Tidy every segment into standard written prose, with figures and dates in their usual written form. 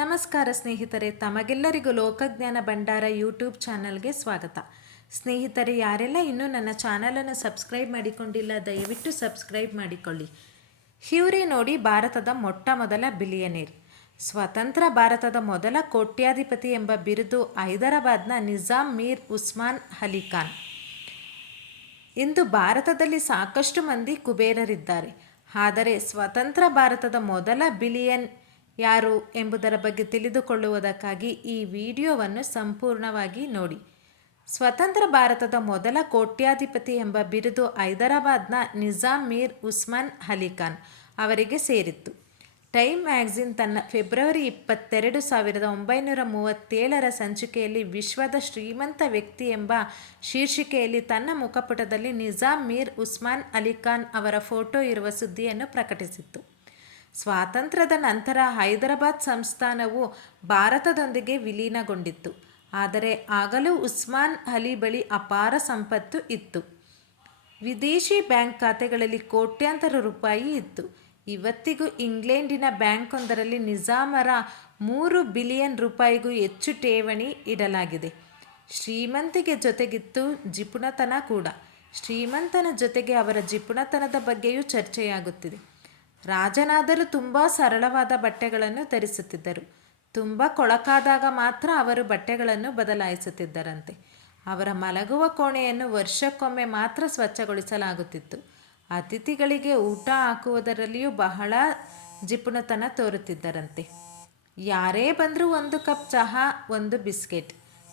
ನಮಸ್ಕಾರ ಸ್ನೇಹಿತರೆ, ತಮಗೆಲ್ಲರಿಗೂ ಲೋಕಜ್ಞಾನ ಭಂಡಾರ ಯೂಟ್ಯೂಬ್ ಚಾನಲ್ಗೆ ಸ್ವಾಗತ. ಸ್ನೇಹಿತರೆ, ಯಾರೆಲ್ಲ ಇನ್ನೂ ನನ್ನ ಚಾನಲನ್ನು ಸಬ್ಸ್ಕ್ರೈಬ್ ಮಾಡಿಕೊಂಡಿಲ್ಲ ದಯವಿಟ್ಟು ಸಬ್ಸ್ಕ್ರೈಬ್ ಮಾಡಿಕೊಳ್ಳಿ. ಇವರೇ ನೋಡಿ ಭಾರತದ ಮೊಟ್ಟ ಮೊದಲ ಬಿಲಿಯನೇರ್. ಸ್ವತಂತ್ರ ಭಾರತದ ಮೊದಲ ಕೋಟ್ಯಾಧಿಪತಿ ಎಂಬ ಬಿರುದು ಹೈದರಾಬಾದ್ನ ನಿಜಾಮ್ ಮೀರ್ ಉಸ್ಮಾನ್ ಅಲಿ ಖಾನ್. ಇಂದು ಭಾರತದಲ್ಲಿ ಸಾಕಷ್ಟು ಮಂದಿ ಕುಬೇರರಿದ್ದಾರೆ. ಆದರೆ ಸ್ವತಂತ್ರ ಭಾರತದ ಮೊದಲ ಬಿಲಿಯನ್ ಯಾರು ಎಂಬುದರ ಬಗ್ಗೆ ತಿಳಿದುಕೊಳ್ಳುವುದಕ್ಕಾಗಿ ಈ ವಿಡಿಯೋವನ್ನು ಸಂಪೂರ್ಣವಾಗಿ ನೋಡಿ. ಸ್ವತಂತ್ರ ಭಾರತದ ಮೊದಲ ಕೋಟ್ಯಾಧಿಪತಿ ಎಂಬ ಬಿರುದು ಹೈದರಾಬಾದ್ನ ನಿಜಾಮ್ ಮೀರ್ ಉಸ್ಮಾನ್ ಅಲಿ ಖಾನ್ ಅವರಿಗೆ ಸೇರಿತ್ತು. ಟೈಮ್ ಮ್ಯಾಗಝಿನ್ ತನ್ನ ಫೆಬ್ರವರಿ 22, 1937 ಸಂಚಿಕೆಯಲ್ಲಿ ವಿಶ್ವದ ಶ್ರೀಮಂತ ವ್ಯಕ್ತಿ ಎಂಬ ಶೀರ್ಷಿಕೆಯಲ್ಲಿ ತನ್ನ ಮುಖಪುಟದಲ್ಲಿ ನಿಜಾಮ್ ಮೀರ್ ಉಸ್ಮಾನ್ ಅಲಿ ಖಾನ್ ಅವರ ಫೋಟೋ ಇರುವ ಸುದ್ದಿಯನ್ನು ಪ್ರಕಟಿಸಿತ್ತು. ಸ್ವಾತಂತ್ರ್ಯದ ನಂತರ ಹೈದರಾಬಾದ್ ಸಂಸ್ಥಾನವು ಭಾರತದೊಂದಿಗೆ ವಿಲೀನಗೊಂಡಿತ್ತು. ಆದರೆ ಆಗಲೂ ಉಸ್ಮಾನ್ ಅಲಿ ಬಳಿ ಅಪಾರ ಸಂಪತ್ತು ಇತ್ತು. ವಿದೇಶಿ ಬ್ಯಾಂಕ್ ಖಾತೆಗಳಲ್ಲಿ ಕೋಟ್ಯಾಂತರ ರೂಪಾಯಿ ಇತ್ತು. ಇವತ್ತಿಗೂ ಇಂಗ್ಲೆಂಡಿನ ಬ್ಯಾಂಕೊಂದರಲ್ಲಿ ನಿಜಾಮರ 3 ಬಿಲಿಯನ್ ರೂಪಾಯಿಗೂ ಹೆಚ್ಚು ಠೇವಣಿ ಇಡಲಾಗಿದೆ. ಶ್ರೀಮಂತಿಗೆ ಜೊತೆಗಿತ್ತು ಜಿಪುಣತನ ಕೂಡ. ಶ್ರೀಮಂತನ ಜೊತೆಗೆ ಅವರ ಜಿಪುಣತನದ ಬಗ್ಗೆಯೂ ಚರ್ಚೆಯಾಗುತ್ತಿದೆ. ರಾಜನಾದರೂ ತುಂಬ ಸರಳವಾದ ಬಟ್ಟೆಗಳನ್ನು ಧರಿಸುತ್ತಿದ್ದರು. ತುಂಬ ಕೊಳಕಾದಾಗ ಮಾತ್ರ ಅವರು ಬಟ್ಟೆಗಳನ್ನು ಬದಲಾಯಿಸುತ್ತಿದ್ದರಂತೆ. ಅವರ ಮಲಗುವ ಕೋಣೆಯನ್ನು ವರ್ಷಕ್ಕೊಮ್ಮೆ ಮಾತ್ರ ಸ್ವಚ್ಛಗೊಳಿಸಲಾಗುತ್ತಿತ್ತು. ಅತಿಥಿಗಳಿಗೆ ಊಟ ಹಾಕುವುದರಲ್ಲಿಯೂ ಬಹಳ ಜಿಪುಣತನ ತೋರುತ್ತಿದ್ದರಂತೆ. ಯಾರೇ ಬಂದರೂ 1 ಕಪ್ ಚಹಾ, 1 ಬಿಸ್ಕೆಟ್.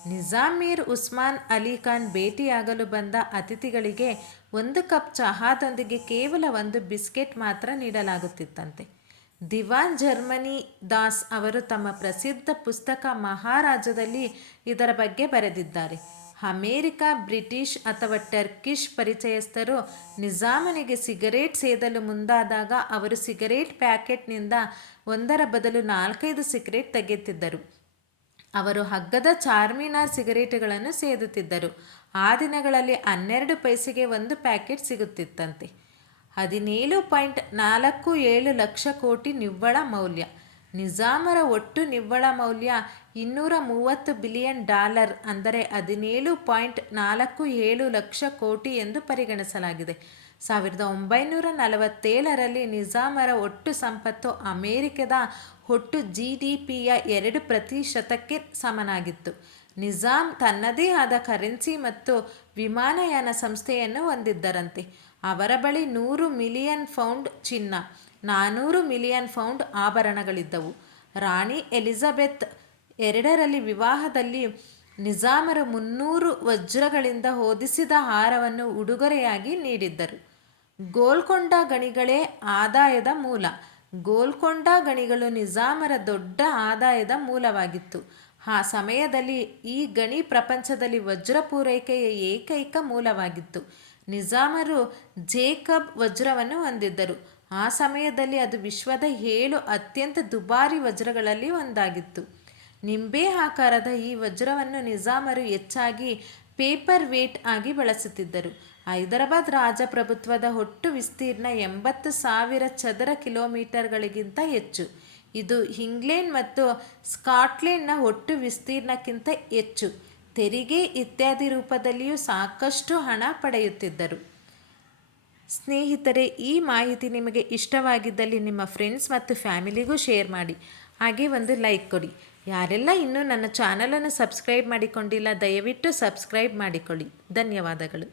ನಿಜಾಮ್ ಮೀರ್ ಉಸ್ಮಾನ್ ಅಲಿ ಖಾನ್ ಭೇಟಿಯಾಗಲು ಬಂದ ಅತಿಥಿಗಳಿಗೆ 1 ಕಪ್ ಚಹಾದೊಂದಿಗೆ ಕೇವಲ 1 ಬಿಸ್ಕೆಟ್ ಮಾತ್ರ ನೀಡಲಾಗುತ್ತಿತ್ತಂತೆ. ದಿವಾನ್ ಜರ್ಮನಿ ದಾಸ್ ಅವರು ತಮ್ಮ ಪ್ರಸಿದ್ಧ ಪುಸ್ತಕ ಮಹಾರಾಜದಲ್ಲಿ ಇದರ ಬಗ್ಗೆ ಬರೆದಿದ್ದಾರೆ. ಅಮೇರಿಕ, ಬ್ರಿಟಿಷ್ ಅಥವಾ ಟರ್ಕಿಷ್ ಪರಿಚಯಸ್ಥರು ನಿಜಾಮನಿಗೆ ಸಿಗರೇಟ್ ಸೇದಲು ಮುಂದಾದಾಗ ಅವರು ಸಿಗರೇಟ್ ಪ್ಯಾಕೆಟ್ನಿಂದ 1ರ ಬದಲು 4-5 ಸಿಗರೇಟ್ ತೆಗೆಯುತ್ತಿದ್ದರು. ಅವರು ಹಗ್ಗದ ಚಾರ್ಮಿನಾರ್ ಸಿಗರೇಟುಗಳನ್ನು ಸೇದುತ್ತಿದ್ದರು. ಆ ದಿನಗಳಲ್ಲಿ 12 ಪೈಸೆಗೆ 1 ಪ್ಯಾಕೆಟ್ ಸಿಗುತ್ತಿತ್ತಂತೆ. 17.47 ಲಕ್ಷ ಕೋಟಿ ನಿವ್ವಳ ಮೌಲ್ಯ. ನಿಜಾಮರ ಒಟ್ಟು ನಿವ್ವಳ ಮೌಲ್ಯ $230 ಬಿಲಿಯನ್, ಅಂದರೆ 17.47 ಲಕ್ಷ ಕೋಟಿ ಎಂದು ಪರಿಗಣಿಸಲಾಗಿದೆ. 1947ರಲ್ಲಿ ನಿಜಾಮರ ಒಟ್ಟು ಸಂಪತ್ತು ಅಮೆರಿಕದ ಒಟ್ಟು GDPಯ 2% ಸಮನಾಗಿತ್ತು. ನಿಜಾಮ್ ತನ್ನದೇ ಆದ ಕರೆನ್ಸಿ ಮತ್ತು ವಿಮಾನಯಾನ ಸಂಸ್ಥೆಯನ್ನು ಹೊಂದಿದ್ದರಂತೆ. ಅವರ ಬಳಿ 100 ಮಿಲಿಯನ್ ಪೌಂಡ್ ಚಿನ್ನ, 400 ಮಿಲಿಯನ್ ಪೌಂಡ್ ಆಭರಣಗಳಿದ್ದವು. ರಾಣಿ ಎಲಿಜಬೆತ್ II ವಿವಾಹದಲ್ಲಿ ನಿಜಾಮರು 300 ವಜ್ರಗಳಿಂದ ಹೊದಿಸಿದ ಹಾರವನ್ನು ಉಡುಗೊರೆಯಾಗಿ ನೀಡಿದ್ದರು. ಗೋಲ್ಕೊಂಡ ಗಣಿಗಳೇ ಆದಾಯದ ಮೂಲ. ಗೋಲ್ಕೊಂಡ ಗಣಿಗಳು ನಿಜಾಮರ ದೊಡ್ಡ ಆದಾಯದ ಮೂಲವಾಗಿತ್ತು. ಆ ಸಮಯದಲ್ಲಿ ಈ ಗಣಿ ಪ್ರಪಂಚದಲ್ಲಿ ವಜ್ರ ಪೂರೈಕೆಯ ಏಕೈಕ ಮೂಲವಾಗಿತ್ತು. ನಿಜಾಮರು ಜೇಕಬ್ ವಜ್ರವನ್ನು ಹೊಂದಿದ್ದರು. ಆ ಸಮಯದಲ್ಲಿ ಅದು ವಿಶ್ವದ 7 ಅತ್ಯಂತ ದುಬಾರಿ ವಜ್ರಗಳಲ್ಲಿ ಒಂದಾಗಿತ್ತು. ನಿಂಬೆ ಆಕಾರದ ಈ ವಜ್ರವನ್ನು ನಿಜಾಮರು ಹೆಚ್ಚಾಗಿ ಪೇಪರ್ ವೇಟ್ ಆಗಿ ಬಳಸುತ್ತಿದ್ದರು. ಹೈದರಾಬಾದ್ ರಾಜಪ್ರಭುತ್ವದ ಒಟ್ಟು ವಿಸ್ತೀರ್ಣ 80,000 ಚದರ ಕಿಲೋಮೀಟರ್ಗಳಿಗಿಂತ ಹೆಚ್ಚು. ಇದು ಇಂಗ್ಲೆಂಡ್ ಮತ್ತು ಸ್ಕಾಟ್ಲೆಂಡ್ನ ಒಟ್ಟು ವಿಸ್ತೀರ್ಣಕ್ಕಿಂತ ಹೆಚ್ಚು. ತೆರಿಗೆ ಇತ್ಯಾದಿ ರೂಪದಲ್ಲಿಯೂ ಸಾಕಷ್ಟು ಹಣ ಪಡೆಯುತ್ತಿದ್ದರು. ಸ್ನೇಹಿತರೆ, ಈ ಮಾಹಿತಿ ನಿಮಗೆ ಇಷ್ಟವಾಗಿದ್ದಲ್ಲಿ ನಿಮ್ಮ ಫ್ರೆಂಡ್ಸ್ ಮತ್ತು ಫ್ಯಾಮಿಲಿಗೂ ಶೇರ್ ಮಾಡಿ. ಹಾಗೆ ಒಂದು ಲೈಕ್ ಕೊಡಿ. ಯಾರೆಲ್ಲ ಇನ್ನೂ ನನ್ನ ಚಾನಲನ್ನು ಸಬ್ಸ್ಕ್ರೈಬ್ ಮಾಡಿಕೊಂಡಿಲ್ಲ ದಯವಿಟ್ಟು ಸಬ್ಸ್ಕ್ರೈಬ್ ಮಾಡಿಕೊಳ್ಳಿ. ಧನ್ಯವಾದಗಳು.